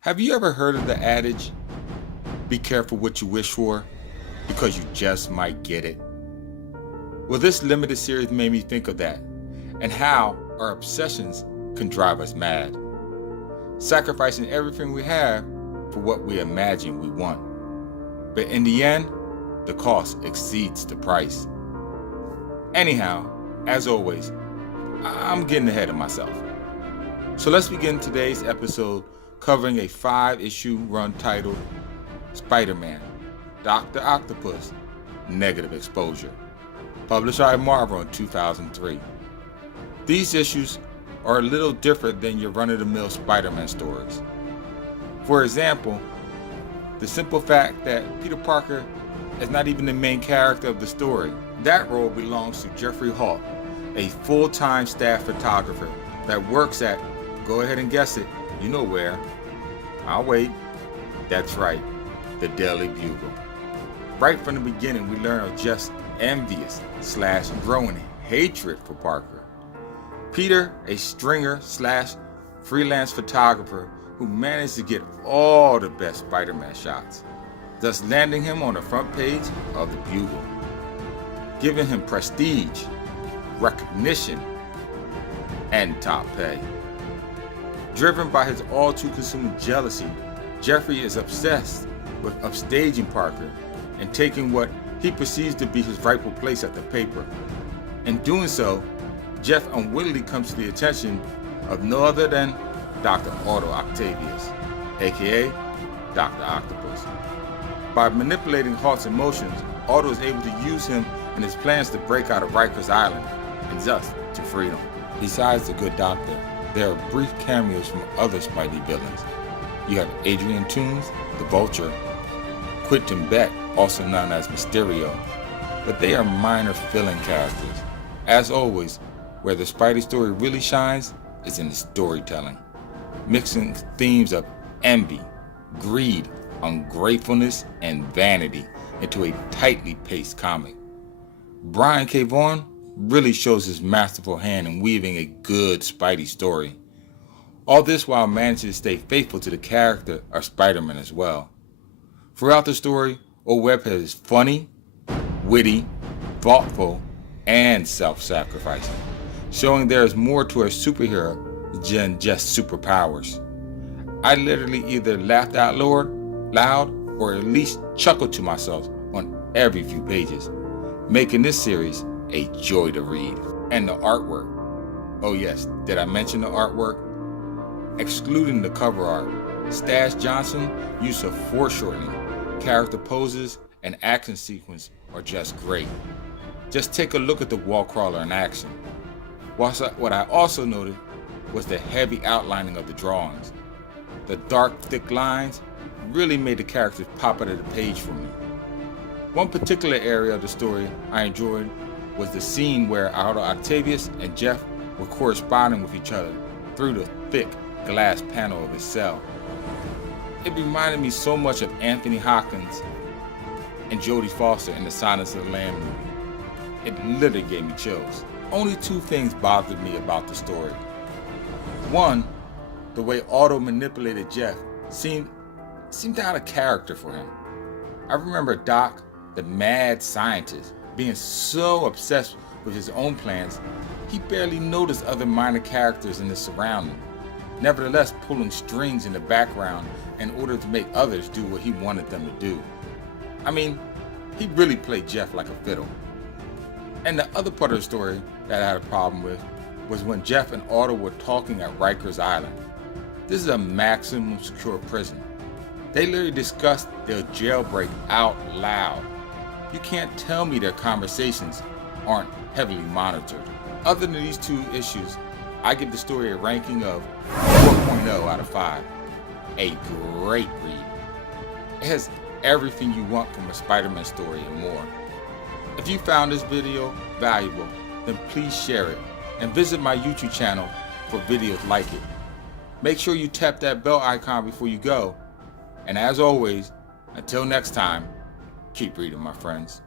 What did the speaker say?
Have you ever heard of the adage, be careful what you wish for, because you just might get it? Well, this limited series made me think of that, and how our obsessions can drive us mad, sacrificing everything we have for what we imagine we want. But in the end, the cost exceeds the price. Anyhow, as always, I'm getting ahead of myself. So let's begin today's episode covering a 5-issue run titled Spider-Man, Dr. Octopus, Negative Exposure, published by Marvel in 2003. These issues are a little different than your run-of-the-mill Spider-Man stories. For example, the simple fact that Peter Parker is not even the main character of the story. That role belongs to Jeffrey Hall, a full-time staff photographer that works at, go ahead and guess it, you know where. I'll wait. That's right, the Daily Bugle. Right from the beginning, we learn of Jeff's envious / growing hatred for Parker. Peter, a stringer / freelance photographer who managed to get all the best Spider-Man shots, thus landing him on the front page of the Bugle, giving him prestige, recognition, and top pay. Driven by his all-too-consuming jealousy, Jeffrey is obsessed with upstaging Parker and taking what he perceives to be his rightful place at the paper. In doing so, Jeff unwittingly comes to the attention of no other than Dr. Otto Octavius, aka Dr. Octopus. By manipulating Halt's emotions, Otto is able to use him in his plans to break out of Rikers Island and thus to freedom. Besides the good doctor, there are brief cameos from other Spidey villains. You have Adrian Toomes, the Vulture, Quentin Beck, also known as Mysterio, but they are minor fill-in characters. As always, where the Spidey story really shines is in the storytelling, mixing themes of envy, greed, ungratefulness, and vanity into a tightly paced comic. Brian K. Vaughan really shows his masterful hand in weaving a good Spidey story. All this while managing to stay faithful to the character of Spider-Man as well. Throughout the story, Old Webhead is funny, witty, thoughtful, and self-sacrificing, showing there is more to a superhero than just superpowers. I literally either laughed out loud or at least chuckled to myself on every few pages, making this series a joy to read. And the artwork. Oh yes, did I mention the artwork? Excluding the cover art, Stash Johnson's use of foreshortening, character poses, and action sequence are just great. Just take a look at the wall crawler in action. What I also noted was the heavy outlining of the drawings. The dark, thick lines really made the characters pop out of the page for me. One particular area of the story I enjoyed was the scene where Otto Octavius and Jeff were corresponding with each other through the thick glass panel of his cell. It reminded me so much of Anthony Hopkins and Jodie Foster in the Silence of the Lambs movie. It literally gave me chills. Only 2 things bothered me about the story. One, the way Otto manipulated Jeff seemed out of character for him. I remember Doc, the mad scientist, being so obsessed with his own plans, he barely noticed other minor characters in his surroundings, nevertheless pulling strings in the background in order to make others do what he wanted them to do. I mean, he really played Jeff like a fiddle. And the other part of the story that I had a problem with was when Jeff and Otto were talking at Rikers Island. This is a maximum secure prison. They literally discussed their jailbreak out loud. You can't tell me their conversations aren't heavily monitored. Other than these 2 issues, I give the story a ranking of 4.0 out of 5. A great read. It has everything you want from a Spider-Man story and more. If you found this video valuable, then please share it and visit my YouTube channel for videos like it. Make sure you tap that bell icon before you go And as always, until next time, keep reading, my friends.